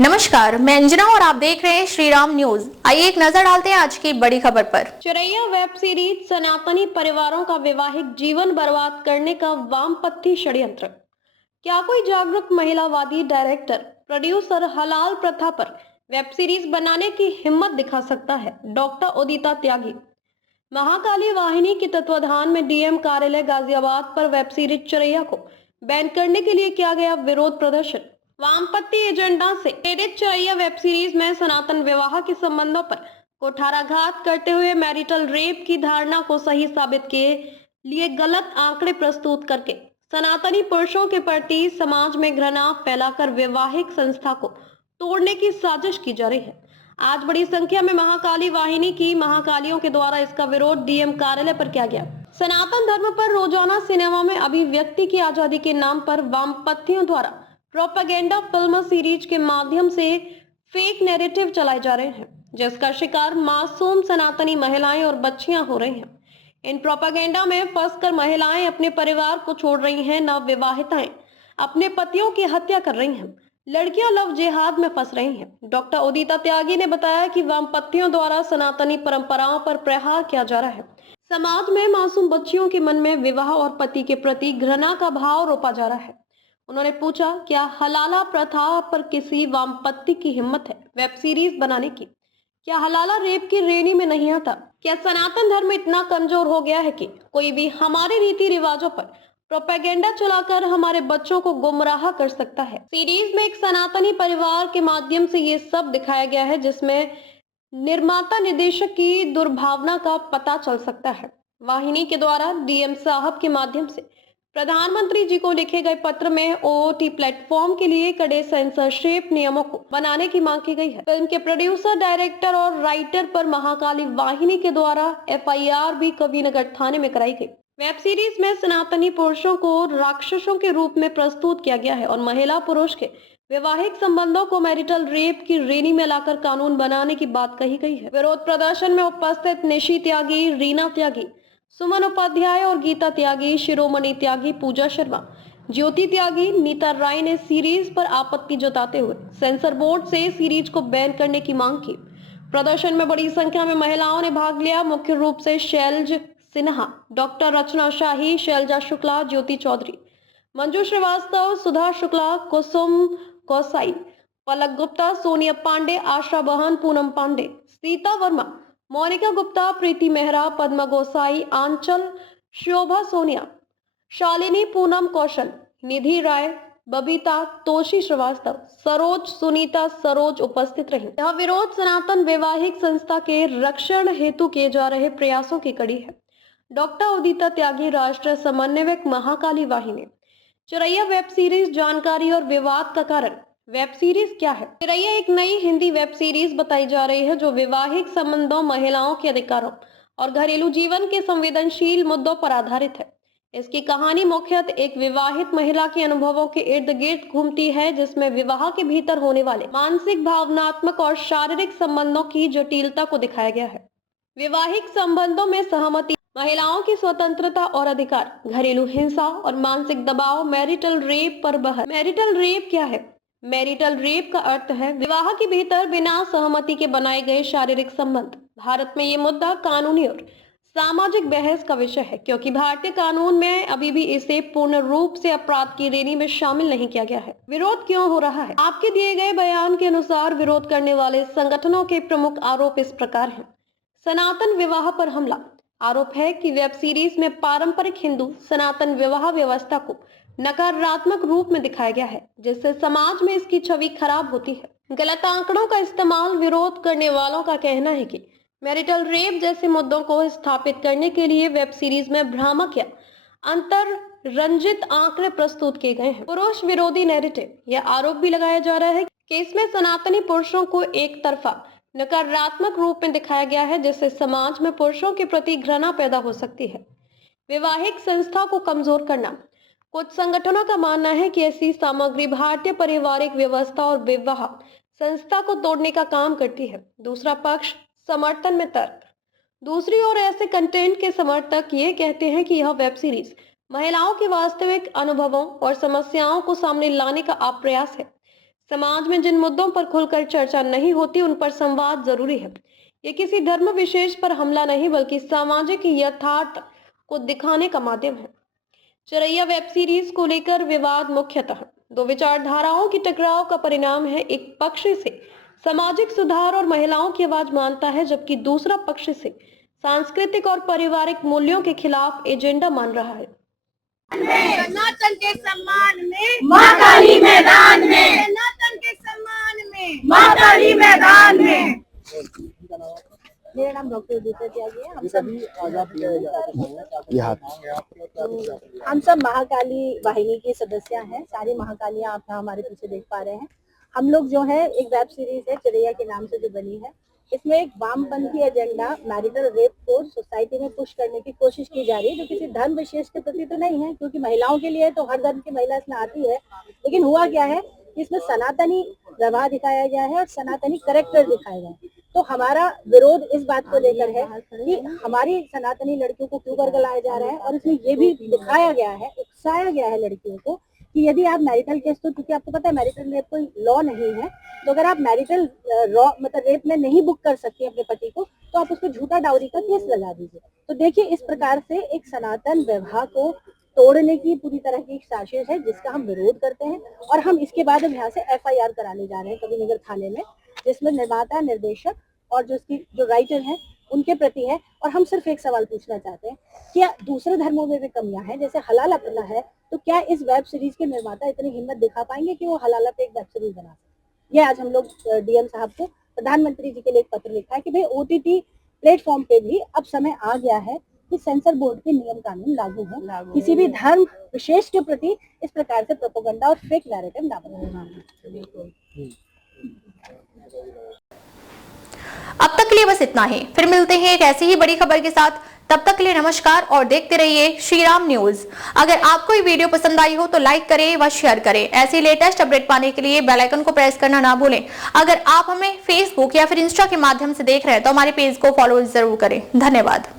नमस्कार, मैं अंजना और आप देख रहे हैं श्री राम न्यूज। आइए एक नजर डालते हैं आज की बड़ी खबर पर। चिरैया वेब सीरीज सनातनी परिवारों का वैवाहिक जीवन बर्बाद करने का वामपंथी षड्यंत्र। क्या कोई जागरूक महिलावादी डायरेक्टर प्रोड्यूसर हलाल प्रथा पर वेब सीरीज बनाने की हिम्मत दिखा सकता है? डॉक्टर उदिता त्यागी। महाकाली वाहिनी के तत्वाधान में डीएम कार्यालय गाजियाबाद पर वेब सीरीज चिरैया को बैन करने के लिए किया गया विरोध प्रदर्शन। वामपंथी एजेंडा से प्रेरित चिरैया वेब सीरीज में सनातन विवाह के संबंधों पर कुठाराघात करते हुए मैरिटल रेप की धारणा को सही साबित के लिए गलत आंकड़े प्रस्तुत करके सनातनी पुरुषों के प्रति समाज में घृणा फैलाकर वैवाहिक संस्था को तोड़ने की साजिश की जा रही है। आज बड़ी संख्या में महाकाली वाहिनी की महाकालियों के द्वारा इसका विरोध डीएम कार्यालय पर किया गया। सनातन धर्म पर रोजाना सिनेमा में अभिव्यक्ति की आजादी के नाम पर वामपंथियों द्वारा प्रोपेगेंडा फिल्म सीरीज के माध्यम से फेक नैरेटिव चलाए जा रहे हैं, जिसका शिकार मासूम सनातनी महिलाएं और बच्चियां हो रही हैं। इन प्रोपेगेंडा में फंसकर महिलाएं अपने परिवार को छोड़ रही हैं, नवविवाहिताएं अपने पतियों की हत्या कर रही हैं, लड़कियां लव जिहाद में फंस रही हैं। डॉक्टर उदिता त्यागी ने बताया कि वामपंथियों द्वारा सनातनी परंपराओं पर प्रहार किया जा रहा है। समाज में मासूम बच्चियों के मन में विवाह और पति के प्रति घृणा का भाव रोपा जा रहा है। उन्होंने पूछा, क्या हलाला प्रथा पर किसी वामपंथी की हिम्मत है वेब सीरीज बनाने की? क्या हलाला रेप की श्रेणी में नहीं आता? क्या सनातन धर्म इतना कमजोर हो गया है कि कोई भी हमारे रीति रिवाजों पर प्रोपेगेंडा चलाकर हमारे बच्चों को गुमराह कर सकता है? सीरीज में एक सनातनी परिवार के माध्यम से ये सब दिखाया गया है, जिसमें निर्माता निर्देशक की दुर्भावना का पता चल सकता है। वाहिनी के द्वारा डीएम साहब के माध्यम से प्रधानमंत्री जी को लिखे गए पत्र में ओटीटी प्लेटफॉर्म के लिए कड़े सेंसरशिप नियमों को बनाने की मांग की गई है। फिल्म के प्रोड्यूसर, डायरेक्टर और राइटर पर महाकाली वाहिनी के द्वारा एफआईआर भी कविनगर थाने में कराई गई। वेब सीरीज में सनातनी पुरुषों को राक्षसों के रूप में प्रस्तुत किया गया है और महिला पुरुष के वैवाहिक संबंधों को मैरिटल रेप की श्रेणी में लाकर कानून बनाने की बात कही गई है। विरोध प्रदर्शन में उपस्थित निशी त्यागी, रीना त्यागी, सुमन उपाध्याय और गीता त्यागी, शिरोमणि त्यागी, पूजा शर्मा, ज्योति त्यागी, नीता राय ने सीरीज पर आपत्ति जताते हुए सेंसर बोर्ड से सीरीज को बैन करने की मांग की। प्रदर्शन में बड़ी संख्या में महिलाओं ने भाग लिया। मुख्य रूप से शैलज सिन्हा, डॉक्टर रचना शाही, शैलजा शुक्ला, ज्योति चौधरी, मंजू श्रीवास्तव, सुधा शुक्ला, कुसुम कौसाई, पलक गुप्ता, सोनिया पांडे, आशा बहन, पूनम पांडे, सीता वर्मा, मोनिका गुप्ता, प्रीति मेहरा, पद्मा गोसाई, आंचल, शोभा सोनिया, शालिनी, पूनम कौशल, निधि राय, बबीता, तोशी श्रीवास्तव, सरोज, सुनीता सरोज उपस्थित रही। यह विरोध सनातन वैवाहिक संस्था के रक्षण हेतु किए जा रहे प्रयासों की कड़ी है। डॉक्टर उदिता त्यागी, राष्ट्रीय समन्वयक, महाकाली वाहिनी। चिरैया वेब सीरीज जानकारी और विवाद का कारण। वेब सीरीज क्या है? चिरैया एक नई हिंदी वेब सीरीज बताई जा रही है जो वैवाहिक संबंधों, महिलाओं के अधिकारों और घरेलू जीवन के संवेदनशील मुद्दों पर आधारित है। इसकी कहानी मुख्यतः एक विवाहित महिला के अनुभवों के इर्द गिर्द घूमती है, जिसमें विवाह के भीतर होने वाले मानसिक, भावनात्मक और शारीरिक संबंधों की जटिलता को दिखाया गया है। वैवाहिक संबंधों में सहमति, महिलाओं की स्वतंत्रता और अधिकार, घरेलू हिंसा और मानसिक दबाव, मैरिटल रेप पर बहस। मैरिटल रेप क्या है? मैरिटल रेप का अर्थ है विवाह के भीतर बिना सहमति के बनाए गए शारीरिक संबंध। भारत में ये मुद्दा कानूनी और सामाजिक बहस का विषय है, क्योंकि भारतीय कानून में अभी भी इसे पूर्ण रूप से अपराध की श्रेणी में शामिल नहीं किया गया है। विरोध क्यों हो रहा है? आपके दिए गए बयान के अनुसार विरोध करने वाले संगठनों के प्रमुख आरोप इस प्रकार हैं। सनातन विवाह पर हमला। आरोप है कि वेब सीरीज में पारंपरिक हिंदू सनातन विवाह व्यवस्था को नकारात्मक रूप में दिखाया गया है, जिससे समाज में इसकी छवि खराब होती है। गलत आंकड़ों का इस्तेमाल। विरोध करने वालों का कहना है कि मैरिटल रेप जैसे मुद्दों को स्थापित करने के लिए वेब सीरीज में भ्रामक या अंतर रंजित आंकड़े प्रस्तुत किए गए हैं। पुरुष विरोधी नैरेटिव। यह आरोप भी लगाया जा रहा है कि इसमें सनातनी पुरुषों को एक तरफा नकारात्मक रूप में दिखाया गया है, जिससे समाज में पुरुषों के प्रति घृणा पैदा हो सकती है। वैवाहिक संस्था को कमजोर करना। कुछ संगठनों का मानना है कि ऐसी सामग्री भारतीय पारिवारिक व्यवस्था और विवाह संस्था को तोड़ने का काम करती है। दूसरा पक्ष समर्थन में तर्क। दूसरी ओर ऐसे कंटेंट के समर्थक ये कहते हैं कि यह वेब सीरीज महिलाओं के वास्तविक अनुभवों और समस्याओं को सामने लाने का अप्रयास है। समाज में जिन मुद्दों पर खुलकर चर्चा नहीं होती उन पर संवाद जरूरी है। ये किसी धर्म विशेष पर हमला नहीं बल्कि सामाजिक यथार्थ को दिखाने का माध्यम है। चिरैया वेब सीरीज को लेकर विवाद मुख्यतः दो विचारधाराओं की टकराव का परिणाम है। एक पक्ष से सामाजिक सुधार और महिलाओं की आवाज मानता है, जबकि दूसरा पक्ष से सांस्कृतिक और पारिवारिक मूल्यों के खिलाफ एजेंडा मान रहा है। सनातन के सम्मान में माँ काली मैदान में, सनातन के सम्मान में माँ काली मैदान में। मेरा नाम डॉक्टर उदिता त्यागी है। हम सब महाकाली वाहिनी के सदस्य हैं। सारी महाकालियां आप हमारे पीछे देख पा रहे हैं। हम लोग जो है एक वेब सीरीज है चिरैया के नाम से जो बनी है, इसमें एक वामपंथी एजेंडा मैरिटल रेप को सोसाइटी में पुश करने की कोशिश की जा रही है, जो किसी धर्म विशेष के प्रति तो नहीं है, क्योंकि महिलाओं के लिए तो हर धर्म की महिला इसमें आती है। लेकिन हुआ क्या है कि इसमें सनातनी प्रवाह दिखाया गया है और सनातनी करेक्टर दिखाए गए। तो हमारा विरोध इस बात को लेकर है कि हमारी सनातनी लड़कियों को क्यों बरगलाया जा रहा है, और इसमें ये भी दिखाया गया है, उकसाया गया है लड़कियों को कि यदि आप मैरिटल केस, तो क्योंकि आपको पता है मैरिटल रेप कोई लॉ नहीं है, तो अगर आप मैरिटल मतलब रेप में नहीं बुक कर सकती अपने पति को, तो आप उस पर झूठा डाउरी का केस लगा दीजिए। तो देखिए, इस प्रकार से एक सनातन व्यवहार को तोड़ने की पूरी तरह की साजिश है, जिसका हम विरोध करते हैं। और हम इसके बाद अब यहाँ से FIR कराने जा रहे हैं कविनगर थाने में, जिसमें निर्माता, निर्देशक और जो राइटर हैं उनके प्रति है। और हम सिर्फ एक सवाल पूछना चाहते हैं, क्या दूसरे धर्मों में भी कमियां हैं? जैसे हलाला प्रथा है, तो क्या इस वेब सीरीज के निर्माता इतनी हिम्मत दिखा पाएंगे कि वो हलाला पे एक वेब सीरीज बना सकें? ये आज हम लोग DM साहब को, प्रधानमंत्री जी के लिए एक पत्र लिखा है कि भाई OTT प्लेटफॉर्म पे भी अब समय आ गया है कि सेंसर बोर्ड के नियम कानून लागू हो, किसी भी धर्म विशेष के प्रति इस प्रकार से प्रोपेगेंडा और फेक नैरेटिव ना बनाए। अब तक के लिए बस इतना ही। फिर मिलते हैं एक ऐसी ही बड़ी खबर के साथ। तब तक के लिए नमस्कार और देखते रहिए श्री राम न्यूज। अगर आपको ये वीडियो पसंद आई हो तो लाइक करें व शेयर करें। ऐसी लेटेस्ट अपडेट पाने के लिए बेल आइकन को प्रेस करना ना भूलें। अगर आप हमें फेसबुक या फिर इंस्टा के माध्यम से देख रहे हैं तो हमारे पेज को फॉलो जरूर करें। धन्यवाद।